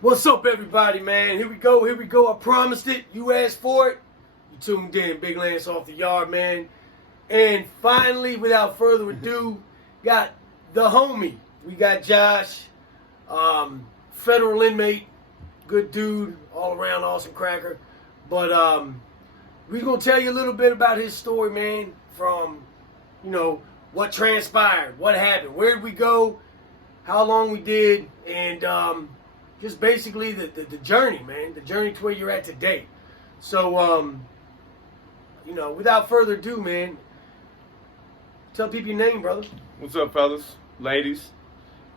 What's up, everybody, man? Here we go. I promised it. You asked for it. You tuned in. Big Lance off the yard, man. And finally, without further ado, got the homie. We got Josh, federal inmate, good dude, all around awesome cracker. But we're going to tell you a little bit about his story, man, from, what transpired, what happened, where did we go, how long we did, and just basically the journey, man, the journey to where you're at today. So, without further ado, man, tell people your name, brother. What's up, fellas, ladies?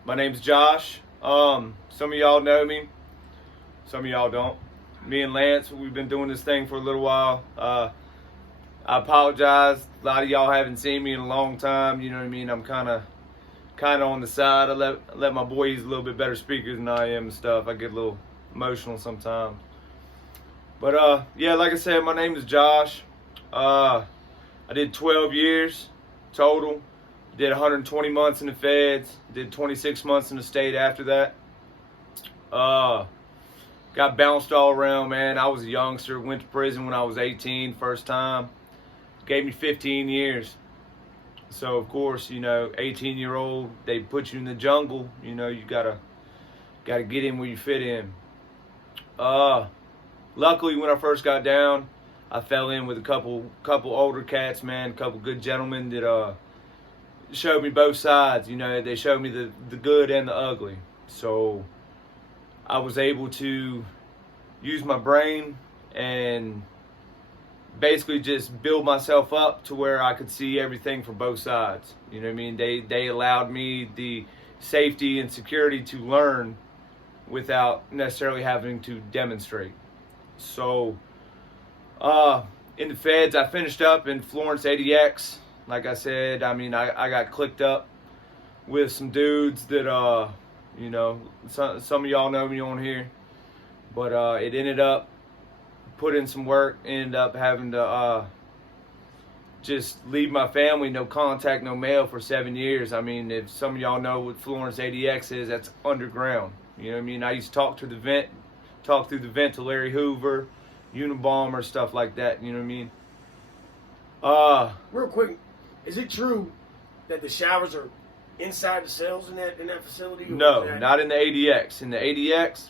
My name's Josh. Some of y'all know me, some of y'all don't. Me and Lance, we've been doing this thing for a little while. I apologize. A lot of y'all haven't seen me in a long time. You know what I mean? I'm kind of on the side. I let my boy, he's a little bit better speaker than I am and stuff. I get a little emotional sometimes. But yeah, like I said, my name is Josh. I did 12 years total. Did 120 months in the feds. Did 26 months in the state after that. Got bounced all around, man. I was a youngster. Went to prison when I was 18, first time. Gave me 15 years. So, of course, 18-year-old, they put you in the jungle. You gotta get in where you fit in. Luckily, when I first got down, I fell in with a couple older cats, man. A couple good gentlemen that showed me both sides. They showed me the good and the ugly. So I was able to use my brain and basically just build myself up to where I could see everything from both sides. You know what I mean? They allowed me the safety and security to learn without necessarily having to demonstrate. So in the feds, I finished up in Florence ADX. Like I said, I got clicked up with some dudes that some of y'all know me on here, but it ended up put in some work, ended up having to just leave my family, no contact, no mail for 7 years. I mean, if some of y'all know what Florence ADX is, that's underground. You know what I mean? I used to talk through the vent to Larry Hoover, Unabomber, stuff like that. You know what I mean? Real quick, is it true that the showers are inside the cells in that facility? No, not in the ADX. In the ADX,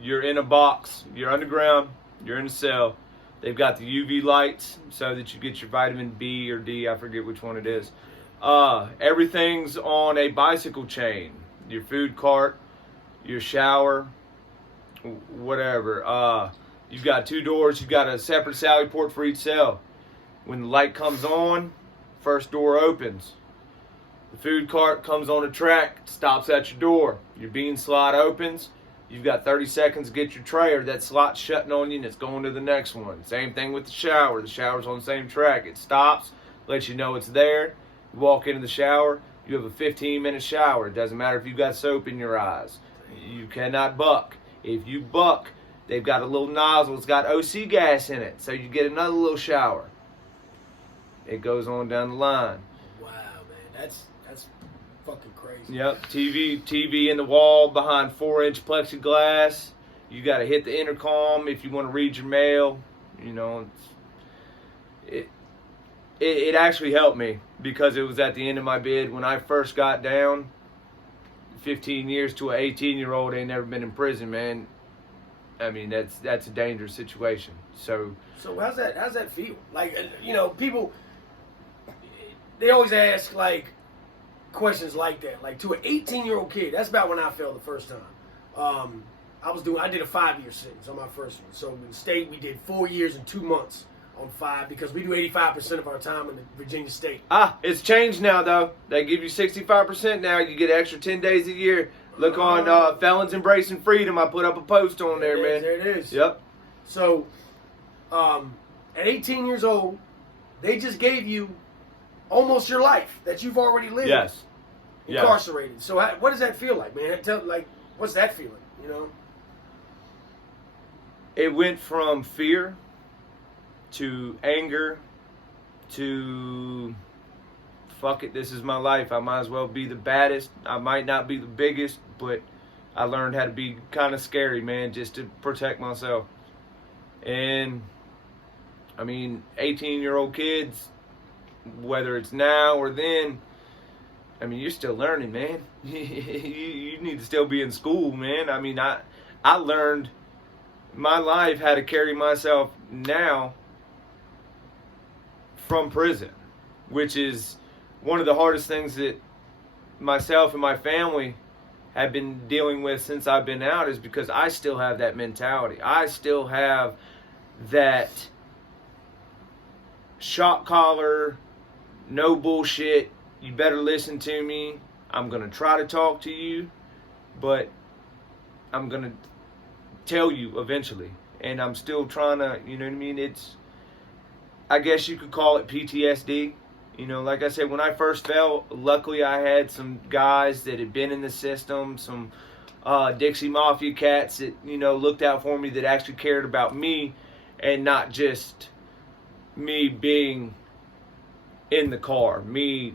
you're in a box, you're underground, you're in a cell. They've got the UV lights so that you get your vitamin B or D, I forget which one it is. Everything's on a bicycle chain. Your food cart, your shower, whatever. You've got 2 doors, you've got a separate sally port for each cell. When the light comes on, first door opens. The food cart comes on a track, stops at your door. Your bean slot opens. You've got 30 seconds to get your tray, or that slot's shutting on you and it's going to the next one. Same thing with the shower. The shower's on the same track. It stops, lets you know it's there. You walk into the shower. You have a 15-minute shower. It doesn't matter if you've got soap in your eyes. You cannot buck. If you buck, they've got a little nozzle. It's got OC gas in it, so you get another little shower. It goes on down the line. Wow, man, that's fucking crazy. Yep, TV in the wall behind 4-inch plexiglass. You got to hit the intercom if you want to read your mail. It actually helped me because it was at the end of my bid. When I first got down, 15 years to an 18-year-old ain't never been in prison, man. I mean, that's a dangerous situation. So how's that feel? Like, people, they always ask questions like that. Like, to an 18-year-old kid, that's about when I fell the first time. I did a 5-year sentence on my first one. So in the state, we did 4 years and 2 months on 5 because we do 85% of our time in the Virginia state. It's changed now, though. They give you 65% now. You get an extra 10 days a year. Look on Felons Embracing Freedom. I put up a post on there, man. There it is. Yep. So, at 18 years old, they just gave you almost your life that you've already lived. Yes. Incarcerated. Yes. So what does that feel like, man? What's that feeling, It went from fear to anger to fuck it, this is my life. I might as well be the baddest. I might not be the biggest, but I learned how to be kind of scary, man, just to protect myself. And, I mean, 18-year-old kids, whether it's now or then, I mean, you're still learning, man. You need to still be in school, man. I mean, I learned my life how to carry myself now from prison, which is one of the hardest things that myself and my family have been dealing with since I've been out, is because I still have that mentality. I still have that shot collar, no bullshit, you better listen to me. I'm going to try to talk to you, but I'm going to tell you eventually. And I'm still trying to, you know what I mean? I guess you could call it PTSD. You know, like I said, when I first fell, luckily I had some guys that had been in the system, some Dixie Mafia cats that, you know, looked out for me, that actually cared about me and not just me being in the car, me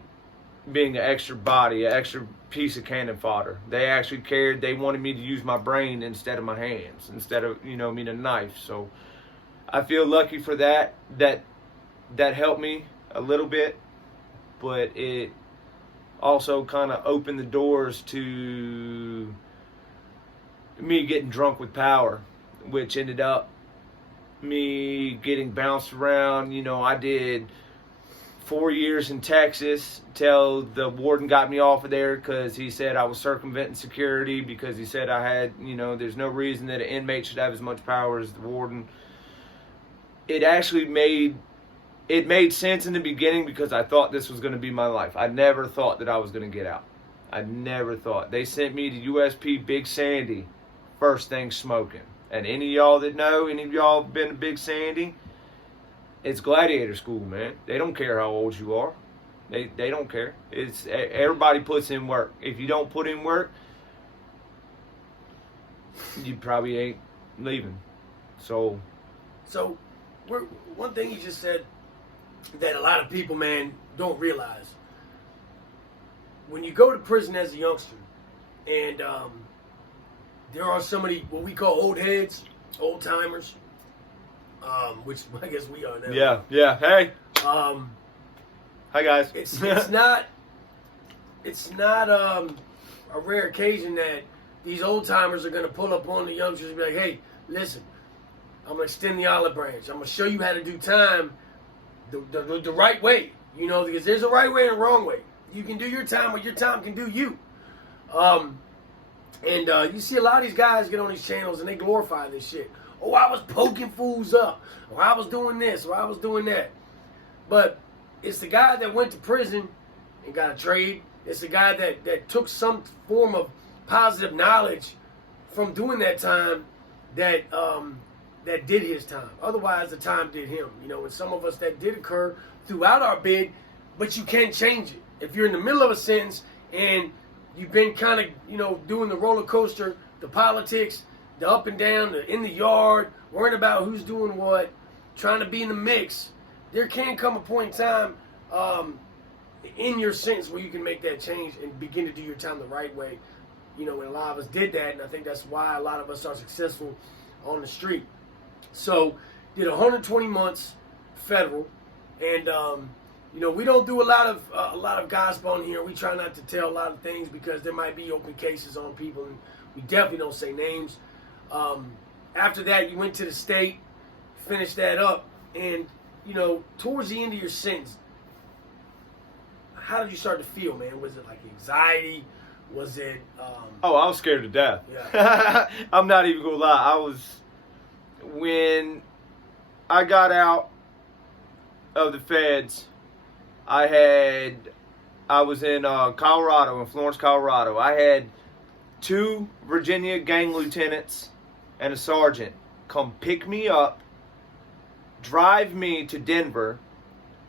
being an extra body, an extra piece of cannon fodder. They actually cared. They wanted me to use my brain instead of my hands, instead of, you know, a knife. So I feel lucky for that. That helped me a little bit, but it also kind of opened the doors to me getting drunk with power, which ended up me getting bounced around. You know, I did 4 years in Texas till the warden got me off of there because he said I was circumventing security, because he said I had, you know, there's no reason that an inmate should have as much power as the warden. It actually made sense in the beginning because I thought this was going to be my life. I never thought that I was going to get out. I never thought. They sent me to USP Big Sandy, first thing smoking. And any of y'all that know, any of y'all been to Big Sandy, it's gladiator school, man. They don't care how old you are. They don't care. It's everybody puts in work. If you don't put in work, you probably ain't leaving. So one thing you just said that a lot of people, man, don't realize. When you go to prison as a youngster, and there are so many what we call old heads, old timers, which I guess we are now. Yeah. Hey. Hi guys. It's not a rare occasion that these old timers are gonna pull up on the youngsters and be like, "Hey, listen, I'm gonna extend the olive branch. I'm gonna show you how to do time the right way. You know, because there's a right way and a wrong way. You can do your time, or your time can do you." And you see a lot of these guys get on these channels and they glorify this shit. Oh, I was poking fools up, or I was doing this, or I was doing that. But it's the guy that went to prison and got a trade. It's the guy that took some form of positive knowledge from doing that time that did his time. Otherwise, the time did him. You know, and some of us that did occur throughout our bid, but you can't change it. If you're in the middle of a sentence and you've been kind of, you know, doing the roller coaster, the politics, the up and down, the in the yard, worrying about who's doing what, trying to be in the mix, there can come a point in time in your sentence where you can make that change and begin to do your time the right way. You know, and a lot of us did that, and I think that's why a lot of us are successful on the street. So, did 120 months federal, and you know, we don't do a lot of gossip on here. We try not to tell a lot of things because there might be open cases on people, and we definitely don't say names. After that, you went to the state, finished that up, and you know, towards the end of your sentence, how did you start to feel, man? Was it like anxiety? Was it? Oh, I was scared to death. Yeah. I'm not even gonna lie. When I got out of the feds, I was in Colorado, in Florence, Colorado. I had 2 Virginia gang lieutenants and a sergeant come pick me up, drive me to Denver.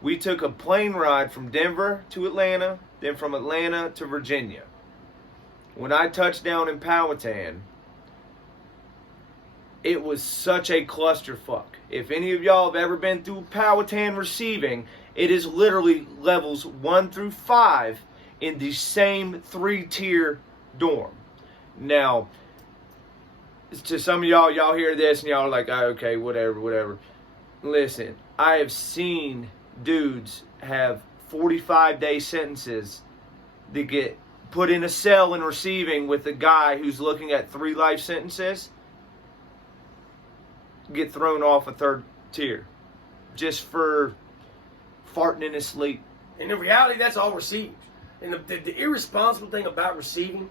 We took a plane ride from Denver to Atlanta, then from Atlanta to Virginia. When I touched down in Powhatan, it was such a clusterfuck. If any of y'all have ever been through Powhatan receiving, it is literally levels 1 through 5 in the same 3-tier dorm. Now, to some of y'all hear this and y'all are like, oh, okay, whatever. Listen, I have seen dudes have 45-day sentences that get put in a cell in receiving with a guy who's looking at 3 life sentences, get thrown off a 3rd tier just for farting in his sleep. And in reality, that's all receivers. And the irresponsible thing about receiving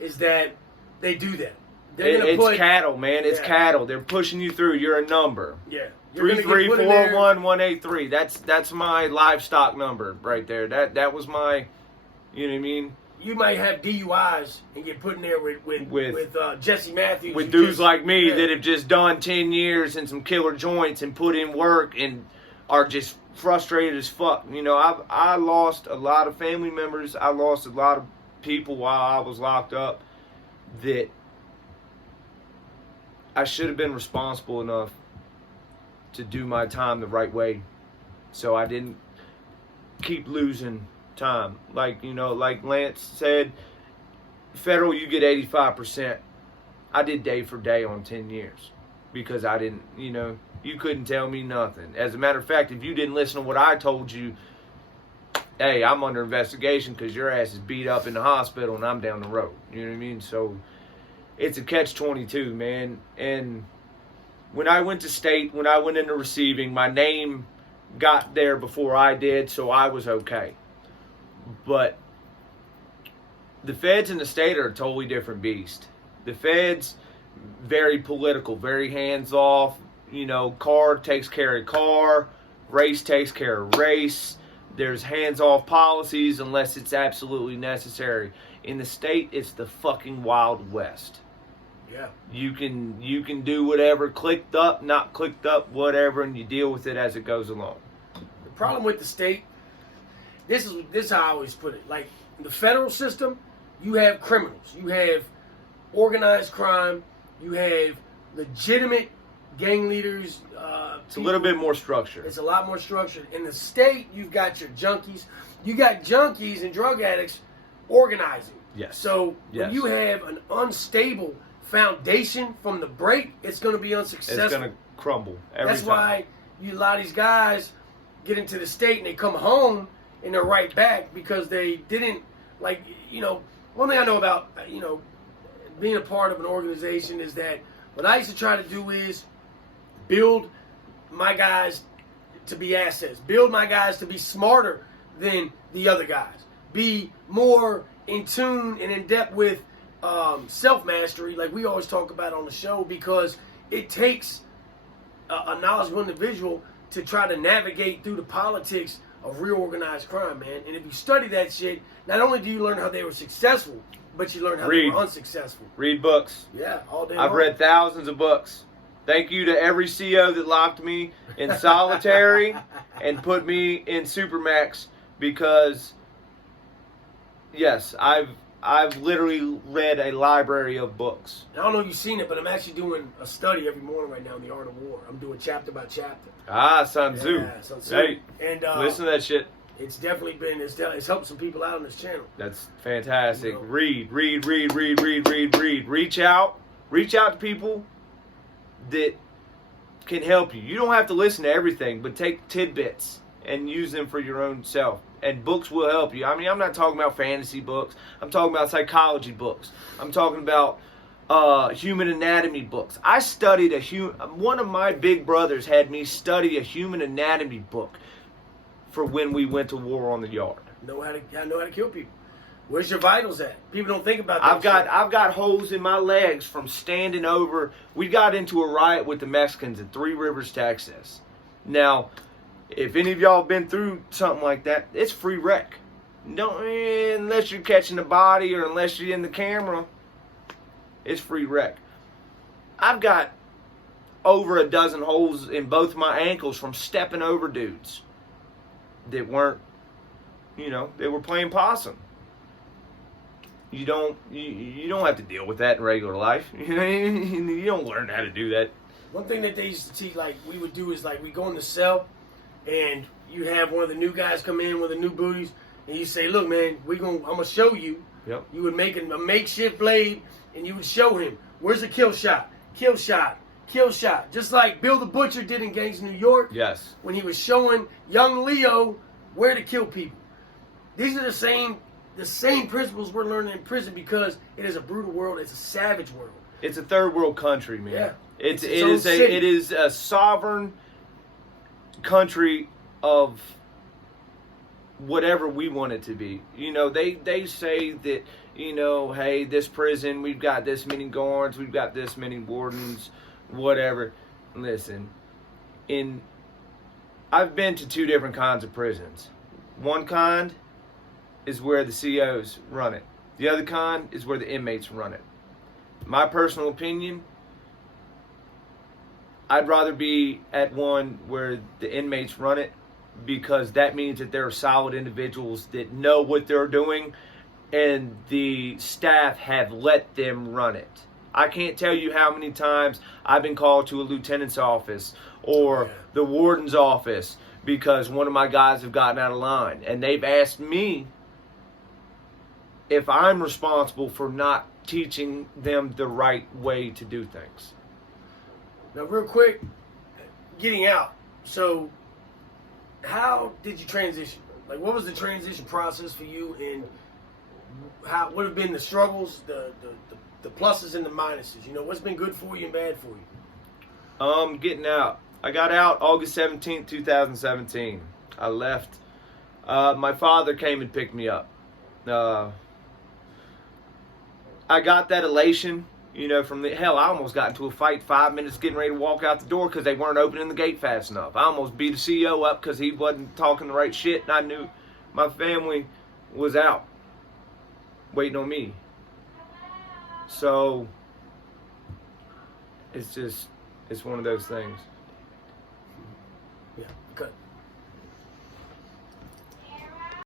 is that they do that. It's cattle, man. It's cattle. They're pushing you through. You're a number. Yeah. 3341183. That's my livestock number right there. That was my, you know what I mean? You might have DUIs and get put in there with Jesse Matthews. With dudes like me that have just done 10 years and some killer joints and put in work and are just frustrated as fuck. You know, I lost a lot of family members. I lost a lot of people while I was locked up that I should have been responsible enough to do my time the right way, so I didn't keep losing time. Like, you know, like Lance said, federal, you get 85%. I did day for day on 10 years because I didn't, you know, you couldn't tell me nothing. As a matter of fact, if you didn't listen to what I told you, hey, I'm under investigation because your ass is beat up in the hospital and I'm down the road. You know what I mean? So it's a catch-22, man. And when I went to state, when I went into receiving, my name got there before I did, so I was okay. But the feds and the state are a totally different beast. The feds, very political, very hands-off. You know, car takes care of car, race takes care of race. There's hands-off policies unless it's absolutely necessary. In the state, it's the fucking Wild West. Yeah. You can do whatever, clicked up, not clicked up, whatever, and you deal with it as it goes along. The problem with the state, this is how I always put it. Like the federal system, you have criminals, you have organized crime, you have legitimate gang leaders. It's a little bit more structured. It's a lot more structured. In the state, you've got your junkies. You got junkies and drug addicts organizing. Yes. So when you have an unstable foundation from the break, it's going to be unsuccessful. It's going to crumble every That's time. why a lot of these guys get into the state and they come home and they're right back because they didn't, like, you know, one thing I know about, you know, being a part of an organization is that what I used to try to do is build my guys to be assets, build my guys to be smarter than the other guys, be more in tune and in depth with self-mastery, like we always talk about on the show, because it takes a knowledgeable individual to try to navigate through the politics of real organized crime, man. And if you study that shit, not only do you learn how they were successful, but you learn how they were unsuccessful. Read books. Yeah, all day I've long. read thousands of books. Thank you to every CO that locked me in solitary and put me in Supermax because, yes, I've literally read a library of books. I don't know if you've seen it, but I'm actually doing a study every morning right now in the Art of War. I'm doing chapter by chapter. Ah, Sun Tzu. Yeah, Sun Tzu. Hey, and listen to that shit. It's definitely been, it's helped some people out on this channel. That's fantastic. You know. Read. Reach out to people that can help you. You don't have to listen to everything, but take tidbits and use them for your own self. And books will help you. I mean, I'm not talking about fantasy books. I'm talking about psychology books. I'm talking about human anatomy books. I studied one of my big brothers had me study a human anatomy book for when we went to war on the yard. Know how to kill people. Where's your vitals at? People don't think about that. I've got holes in my legs from standing over. We got into a riot with the Mexicans in Three Rivers, Texas. Now, if any of y'all been through something like that, it's free rec. Unless you're catching the body or unless you're in the camera, it's free rec. I've got over a dozen holes in both my ankles from stepping over dudes that weren't, they were playing possum. You don't have to deal with that in regular life. You don't learn how to do that. One thing that they used to see, like we would do, is like we go in the cell, and you have one of the new guys come in, one of the new booties, and you say, "Look, man, I'm gonna show you." Yep. You would make a makeshift blade, and you would show him. Where's the kill shot? Kill shot. Kill shot. Just like Bill the Butcher did in Gangs of New York. Yes. When he was showing young Leo where to kill people. These are the same principles we're learning in prison because it is a brutal world. It's a savage world. It's a third world country, man. Yeah. It is a sovereign country of whatever we want it to be. You know, they say that, you know, hey, this prison, we've got this many guards, we've got this many wardens, whatever. Listen, I've been to two different kinds of prisons. One kind is where the COs run it. The other kind is where the inmates run it. My personal opinion, I'd rather be at one where the inmates run it, because that means that there are solid individuals that know what they're doing and the staff have let them run it. I can't tell you how many times I've been called to a lieutenant's office or the warden's office because one of my guys have gotten out of line, and they've asked me if I'm responsible for not teaching them the right way to do things. Now, real quick, getting out. So, how did you transition? Like, what was the transition process for you, and what have been the struggles, the pluses and the minuses? You know, what's been good for you and bad for you? Getting out. I got out August 17th, 2017. I left. My father came and picked me up. I got that elation, you know, from I almost got into a fight 5 minutes getting ready to walk out the door because they weren't opening the gate fast enough. I almost beat the CEO up because he wasn't talking the right shit, and I knew my family was out waiting on me. So it's one of those things. Yeah, okay.